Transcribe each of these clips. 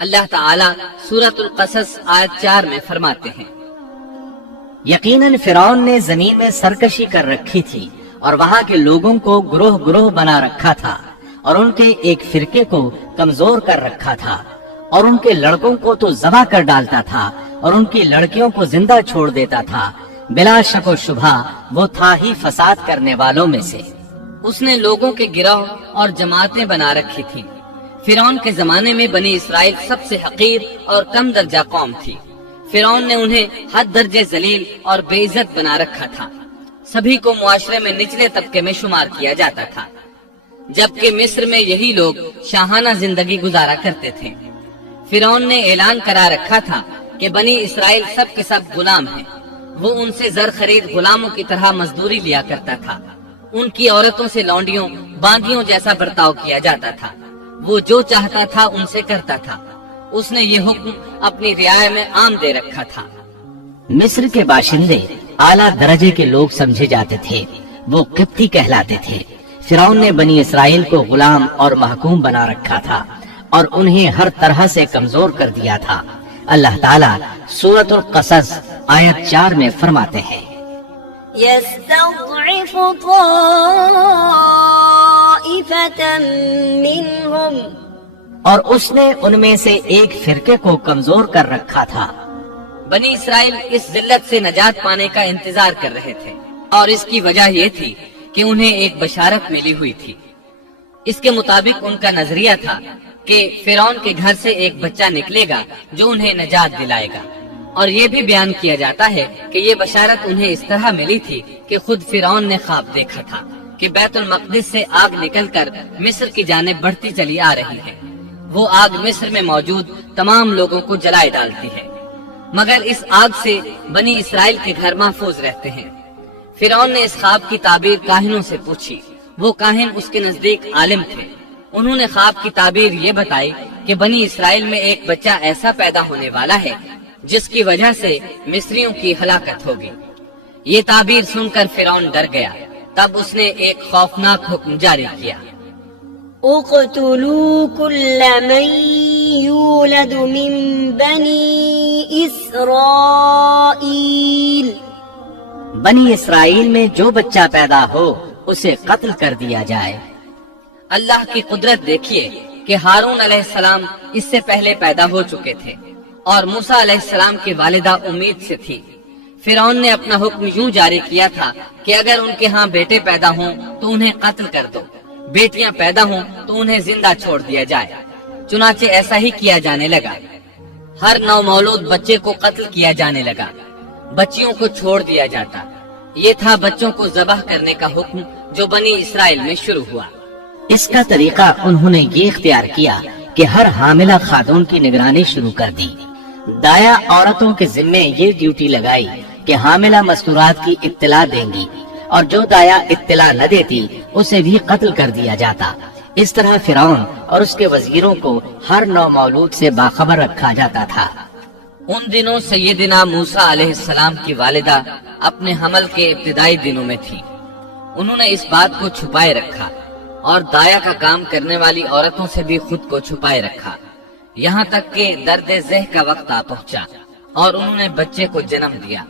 اللہ تعالیٰ سورۃ القصص آیت 4 میں فرماتے ہیں، یقیناً فرعون نے زمین میں سرکشی کر رکھی تھی اور وہاں کے لوگوں کو گروہ گروہ بنا رکھا تھا اور ان کے ایک فرقے کو کمزور کر رکھا تھا اور ان کے لڑکوں کو تو ذبح کر ڈالتا تھا اور ان کی لڑکیوں کو زندہ چھوڑ دیتا تھا۔ بلا شک و شبہ وہ تھا ہی فساد کرنے والوں میں سے۔ اس نے لوگوں کے گروہ اور جماعتیں بنا رکھی تھیں۔ فرعون کے زمانے میں بنی اسرائیل سب سے حقیر اور کم درجہ قوم تھی۔ فرعون نے انہیں حد درجے ذلیل اور بے عزت بنا رکھا تھا۔ سبھی کو معاشرے میں نچلے طبقے میں شمار کیا جاتا تھا، جبکہ مصر میں یہی لوگ شاہانہ زندگی گزارا کرتے تھے۔ فرعون نے اعلان کرا رکھا تھا کہ بنی اسرائیل سب کے سب غلام ہیں۔ وہ ان سے زر خرید غلاموں کی طرح مزدوری لیا کرتا تھا۔ ان کی عورتوں سے لونڈیوں باندیوں جیسا برتاؤ کیا جاتا تھا۔ وہ جو چاہتا تھا ان سے کرتا تھا۔ اس نے یہ حکم اپنی رعایا میں عام دے رکھا تھا۔ مصر کے باشندے اعلیٰ درجے کے لوگ سمجھے جاتے تھے، وہ قبطی کہلاتے تھے۔ فرعون نے بنی اسرائیل کو غلام اور محکوم بنا رکھا تھا اور انہیں ہر طرح سے کمزور کر دیا تھا۔ اللہ تعالیٰ سورۃ القصص آیت 4 میں فرماتے ہیں، يستضعف طائفة منهم، اور اس نے ان میں سے ایک فرقے کو کمزور کر رکھا تھا۔ بنی اسرائیل اس ذلت سے نجات پانے کا انتظار کر رہے تھے، اور اس کی وجہ یہ تھی کہ انہیں ایک بشارت ملی ہوئی تھی۔ اس کے مطابق ان کا نظریہ تھا کہ فرعون کے گھر سے ایک بچہ نکلے گا جو انہیں نجات دلائے گا، اور یہ بھی بیان کیا جاتا ہے کہ یہ بشارت انہیں اس طرح ملی تھی کہ خود فرعون نے خواب دیکھا تھا کہ بیت المقدس سے آگ نکل کر مصر کی جانب بڑھتی چلی آ رہی ہے۔ وہ آگ مصر میں موجود تمام لوگوں کو جلائے ڈالتی ہے، مگر اس آگ سے بنی اسرائیل کے گھر محفوظ رہتے ہیں۔ فرعون نے اس خواب کی تعبیر کاہنوں سے پوچھی۔ وہ کاہن اس کے نزدیک عالم تھے۔ انہوں نے خواب کی تعبیر یہ بتائی کہ بنی اسرائیل میں ایک بچہ ایسا پیدا ہونے والا ہے جس کی وجہ سے مصریوں کی ہلاکت ہوگی۔ یہ تعبیر سن کر فرعون ڈر گیا۔ تب اس نے ایک خوفناک حکم جاری کیا، اقتلوا كل من يولد من بني إسرائيل، بنی اسرائیل میں جو بچہ پیدا ہو اسے قتل کر دیا جائے۔ اللہ کی قدرت دیکھیے کہ ہارون علیہ السلام اس سے پہلے پیدا ہو چکے تھے اور موسیٰ علیہ السلام کی والدہ امید سے تھی۔ فرعون نے اپنا حکم یوں جاری کیا تھا کہ اگر ان کے ہاں بیٹے پیدا ہوں تو انہیں قتل کر دو، بیٹیاں پیدا ہوں تو انہیں زندہ چھوڑ دیا جائے۔ چنانچہ ایسا ہی کیا جانے لگا۔ ہر نو مولود بچے کو قتل کیا جانے لگا، بچیوں کو چھوڑ دیا جاتا۔ یہ تھا بچوں کو ذبح کرنے کا حکم جو بنی اسرائیل میں شروع ہوا۔ اس کا طریقہ انہوں نے یہ اختیار کیا کہ ہر حاملہ خاتون کی نگرانی شروع کر دی۔ دایا عورتوں کے ذمے یہ ڈیوٹی لگائی کہ حاملہ مستورات کی اطلاع دیں گی، اور جو دایا اطلاع نہ دیتی اسے بھی قتل کر دیا جاتا۔ اس طرح فرعون اور اس کے وزیروں کو ہر نو مولود سے باخبر رکھا جاتا تھا۔ ان دنوں سیدنا موسیٰ علیہ السلام کی والدہ اپنے حمل کے ابتدائی دنوں میں تھی۔ انہوں نے اس بات کو چھپائے رکھا اور دایا کا کام کرنے والی عورتوں سے بھی خود کو چھپائے رکھا، یہاں تک کہ درد ذہ کا وقت آ پہنچا اور انہوں نے بچے کو جنم دیا۔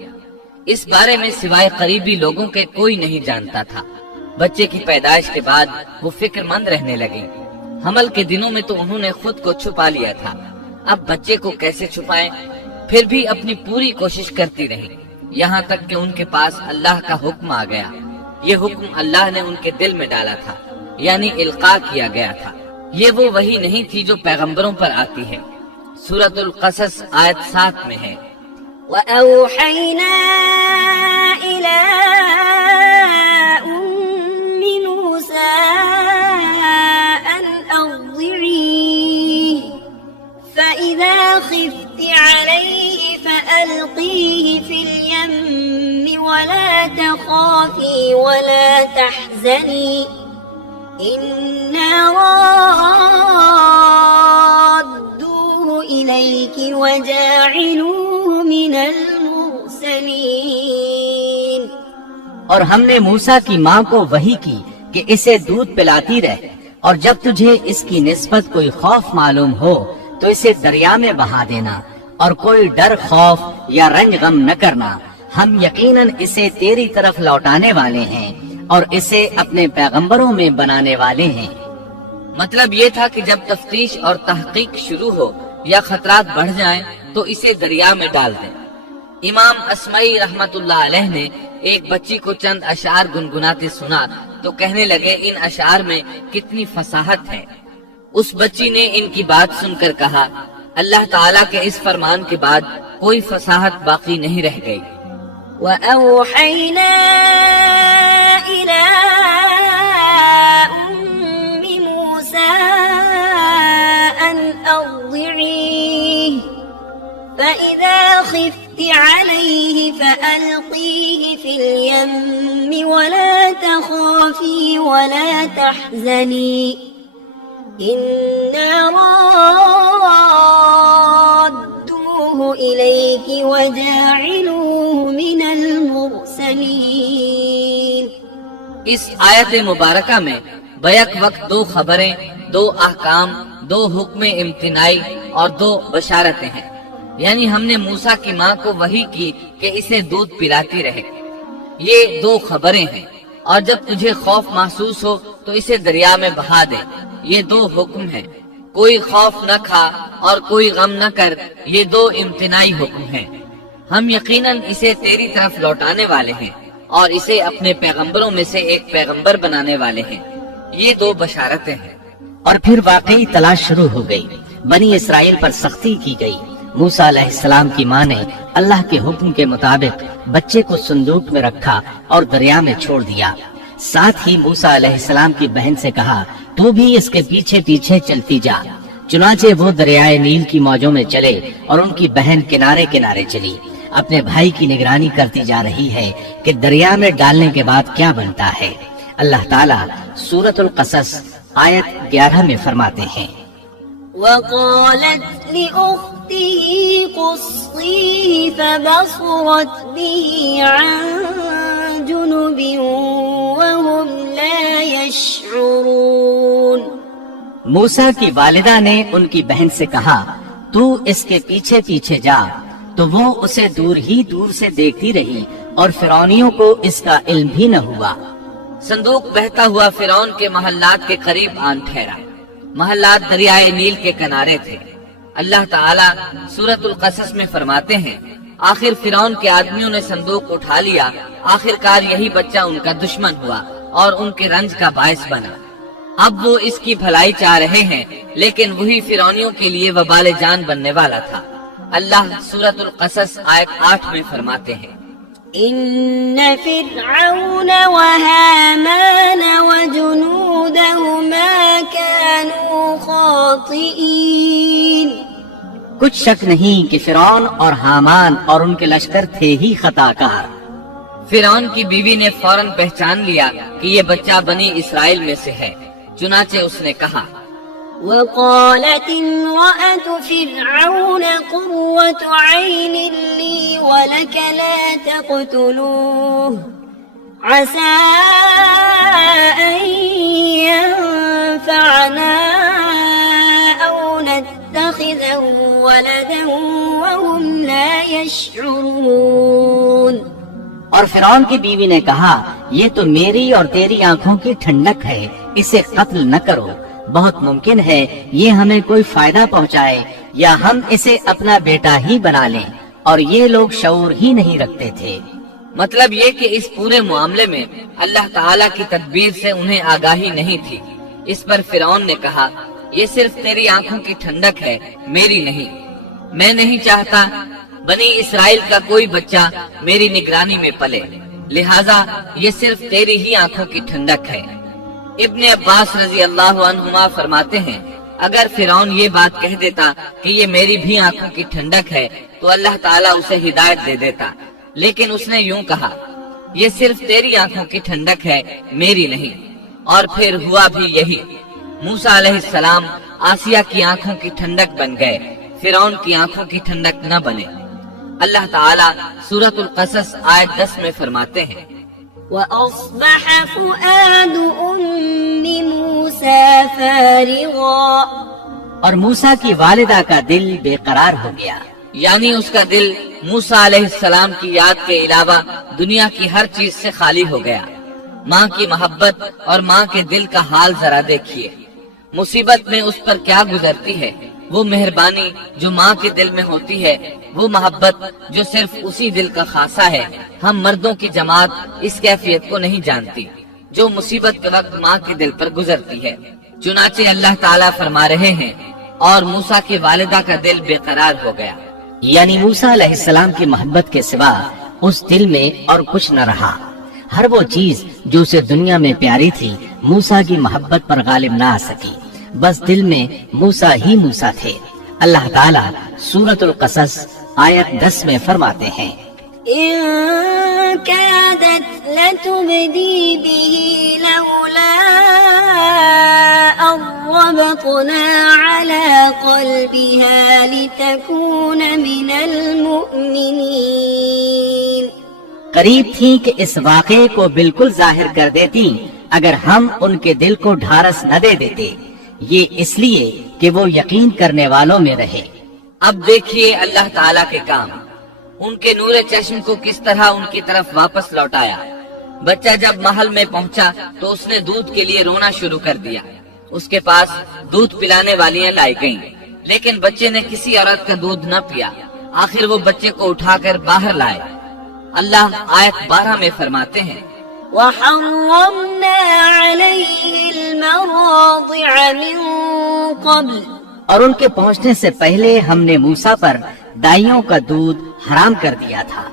اس بارے میں سوائے قریبی لوگوں کے کوئی نہیں جانتا تھا۔ بچے کی پیدائش کے بعد وہ فکر مند رہنے لگے۔ حمل کے دنوں میں تو انہوں نے خود کو چھپا لیا تھا، اب بچے کو کیسے چھپائیں؟ پھر بھی اپنی پوری کوشش کرتی رہی، یہاں تک کہ ان کے پاس اللہ کا حکم آ گیا۔ یہ حکم اللہ نے ان کے دل میں ڈالا تھا، یعنی القاء کیا گیا تھا۔ یہ وہ وحی نہیں تھی جو پیغمبروں پر آتی ہے۔ سورۃ القصص آیت 7 میں ہے، وَأَوْحَيْنَا إِلَىٰ أُمِّ مُوسَىٰ أَنْ أَرْضِعِيهِ فَإِذَا خِفْتِ عَلَيْهِ فَأَلْقِيهِ فِي الْيَمِّ وَلَا تَخَافِي وَلَا تَحْزَنِي إِنَّا رَادُّوهُ إِلَيْكِ وَجَاعِلُوهُ مِنَ الْمُرْسَلِينَ۔ اور ہم نے موسیٰ کی ماں کو وحی کی کہ اسے دودھ پلاتی رہ، اور جب تجھے اس کی نسبت کوئی خوف معلوم ہو تو اسے دریا میں بہا دینا اور کوئی ڈر خوف یا رنج غم نہ کرنا، ہم یقیناً اسے تیری طرف لوٹانے والے ہیں اور اسے اپنے پیغمبروں میں بنانے والے ہیں۔ مطلب یہ تھا کہ جب تفتیش اور تحقیق شروع ہو یا خطرات بڑھ جائیں تو اسے دریا میں ڈال دیں۔ امام اسمعی رحمت اللہ علیہ نے ایک بچی کو چند اشعار گنگناتے سنا تو کہنے لگے ان اشعار میں کتنی فصاحت ہے۔ اس بچی نے ان کی بات سن کر کہا اللہ تعالیٰ کے اس فرمان کے بعد کوئی فصاحت باقی نہیں رہ گئی۔ وَأَوْحَيْنَا إِلَىٰ أُمِّ مُوسَىٰ أَنْ أَرْضِعِيهِ فَإِذَا خِفْتِ عَلَيْهِ فَأَلْقِيهِ فِي الْيَمِّ وَلَا تَخَافِي وَلَا تَحْزَنِي إِنَّا رَادُّوهُ إِلَيْكِ وَجَاعِلُوهُ مِنَ الْمُرْسَلِينَ۔ اس آیت مبارکہ میں بیک وقت دو خبریں، دو احکام، دو حکم امتناعی اور دو بشارتیں ہیں، یعنی ہم نے موسیٰ کی ماں کو وحی کی کہ اسے دودھ پلاتی رہے۔ یہ دو خبریں ہیں، اور جب تجھے خوف محسوس ہو تو اسے دریا میں بہا دے، یہ دو حکم ہیں۔ کوئی خوف نہ کھا اور کوئی غم نہ کر، یہ دو امتناعی حکم ہیں۔ ہم یقیناً اسے تیری طرف لوٹانے والے ہیں اور اسے اپنے پیغمبروں میں سے ایک پیغمبر بنانے والے ہیں، یہ دو بشارتیں ہیں۔ اور پھر واقعی تلاش شروع ہو گئی، بنی اسرائیل پر سختی کی گئی۔ موسیٰ علیہ السلام کی ماں نے اللہ کے حکم کے مطابق بچے کو صندوق میں رکھا اور دریا میں چھوڑ دیا۔ ساتھ ہی موسیٰ علیہ السلام کی بہن سے کہا تو بھی اس کے پیچھے پیچھے چلتی جا۔ چنانچہ وہ دریائے نیل کی موجوں میں چلے اور ان کی بہن کنارے کنارے چلی، اپنے بھائی کی نگرانی کرتی جا رہی ہے کہ دریا میں ڈالنے کے بعد کیا بنتا ہے۔ اللہ تعالیٰ سورۃ القصص آیت 11 میں فرماتے ہیں وقالت لأخته قصيه فبصرت به عن جنب وهم لا يشعرون۔ موسیٰ کی والدہ نے ان کی بہن سے کہا تو اس کے پیچھے پیچھے جا، تو وہ اسے دور ہی دور سے دیکھتی رہی اور فرعونیوں کو اس کا علم بھی نہ ہوا۔ صندوق بہتا ہوا فرعون کے محلات کے قریب آن ٹھہرا۔ محلات دریائے نیل کے کنارے تھے۔ اللہ تعالیٰ سورۃ القصص میں فرماتے ہیں آخر فرعون کے آدمیوں نے صندوق اٹھا لیا، آخرکار یہی بچہ ان کا دشمن ہوا اور ان کے رنج کا باعث بنا۔ اب وہ اس کی بھلائی چاہ رہے ہیں، لیکن وہی فرعونیوں کے لیے وبال جان بننے والا تھا۔ اللہ سورۃ القصص آیت 8 میں فرماتے ہیں إن فرعون وهامان وجنودهما كانوا خاطئين۔ کچھ شک نہیں کہ فرعون اور حامان اور ان کے لشکر تھے ہی خطا کار۔ فرعون کی بیوی نے فوراً پہچان لیا کہ یہ بچہ بنی اسرائیل میں سے ہے، چنانچہ اس نے کہا وقالت امرأة فرعون قرة عين لي ولك لا تقتلوه عسى أن ينفعنا أو نتخذه ولدا وهم لا يشعرون۔ اور فرعون کی بیوی نے کہا یہ تو میری اور تیری آنکھوں کی ٹھنڈک ہے، اسے قتل نہ کرو، بہت ممکن ہے یہ ہمیں کوئی فائدہ پہنچائے یا ہم اسے اپنا بیٹا ہی بنا لیں، اور یہ لوگ شعور ہی نہیں رکھتے تھے۔ مطلب یہ کہ اس پورے معاملے میں اللہ تعالیٰ کی تدبیر سے انہیں آگاہی نہیں تھی۔ اس پر فرعون نے کہا یہ صرف تیری آنکھوں کی ٹھنڈک ہے، میری نہیں۔ میں نہیں چاہتا بنی اسرائیل کا کوئی بچہ میری نگرانی میں پلے، لہٰذا یہ صرف تیری ہی آنکھوں کی ٹھنڈک ہے۔ ابن عباس رضی اللہ عنہما فرماتے ہیں اگر فرعون یہ بات کہہ دیتا کہ یہ میری بھی آنکھوں کی ٹھنڈک ہے تو اللہ تعالیٰ اسے ہدایت دے دیتا، لیکن اس نے یوں کہا یہ صرف تیری آنکھوں کی ٹھنڈک ہے، میری نہیں۔ اور پھر ہوا بھی یہی، موسیٰ علیہ السلام آسیہ کی آنکھوں کی ٹھنڈک بن گئے، فرعون کی آنکھوں کی ٹھنڈک نہ بنے۔ اللہ تعالیٰ سورۃ القصص آیت 10 میں فرماتے ہیں وأصبح فؤاد أم موسى فارغا اور موسیٰ کی والدہ کا دل بے قرار ہو گیا، یعنی اس کا دل موسیٰ علیہ السلام کی یاد کے علاوہ دنیا کی ہر چیز سے خالی ہو گیا۔ ماں کی محبت اور ماں کے دل کا حال ذرا دیکھیے، مصیبت میں اس پر کیا گزرتی ہے۔ وہ مہربانی جو ماں کے دل میں ہوتی ہے، وہ محبت جو صرف اسی دل کا خاصہ ہے، ہم مردوں کی جماعت اس کیفیت کو نہیں جانتی جو مصیبت کے وقت ماں کے دل پر گزرتی ہے۔ چنانچہ اللہ تعالیٰ فرما رہے ہیں اور موسیٰ کی والدہ کا دل بے قرار ہو گیا، یعنی موسیٰ علیہ السلام کی محبت کے سوا اس دل میں اور کچھ نہ رہا۔ ہر وہ چیز جو اسے دنیا میں پیاری تھی موسیٰ کی محبت پر غالب نہ آ سکی، بس دل میں موسیٰ ہی موسیٰ تھے۔ اللہ تعالیٰ سورۃ القصص آیت 10 میں فرماتے ہیں، إن كادت لتبدي به لولا أن ربطنا على قلبها لتكون من المؤمنين۔ قریب تھی کہ اس واقعے کو بالکل ظاہر کر دیتی اگر ہم ان کے دل کو ڈھارس نہ دے دیتے، یہ اس لیے کہ وہ یقین کرنے والوں میں رہے۔ اب دیکھیے اللہ تعالیٰ کے کام، ان کے نور چشم کو کس طرح ان کی طرف واپس لوٹایا۔ بچہ جب محل میں پہنچا تو اس نے دودھ کے لیے رونا شروع کر دیا۔ اس کے پاس دودھ پلانے والیاں لائی گئیں، لیکن بچے نے کسی عورت کا دودھ نہ پیا۔ آخر وہ بچے کو اٹھا کر باہر لائے۔ اللہ آیت 12 میں فرماتے ہیں، وحرمنا عليه المراضع من قبل۔ اور ان کے پہنچنے سے پہلے ہم نے موسیٰ پر دائیوں کا دودھ حرام کر دیا تھا۔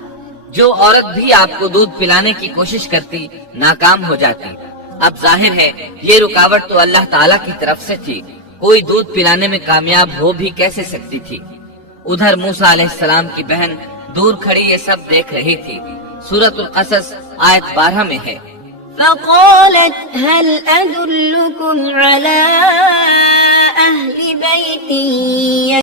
جو عورت بھی آپ کو دودھ پلانے کی کوشش کرتی ناکام ہو جاتی۔ اب ظاہر ہے یہ رکاوٹ تو اللہ تعالیٰ کی طرف سے تھی، کوئی دودھ پلانے میں کامیاب ہو بھی کیسے سکتی تھی۔ ادھر موسیٰ علیہ السلام کی بہن دور کھڑی یہ سب دیکھ رہی تھی۔ سورۃ القصص آیت 12 میں ہے، فقالت هل أدلكم على أهل بيت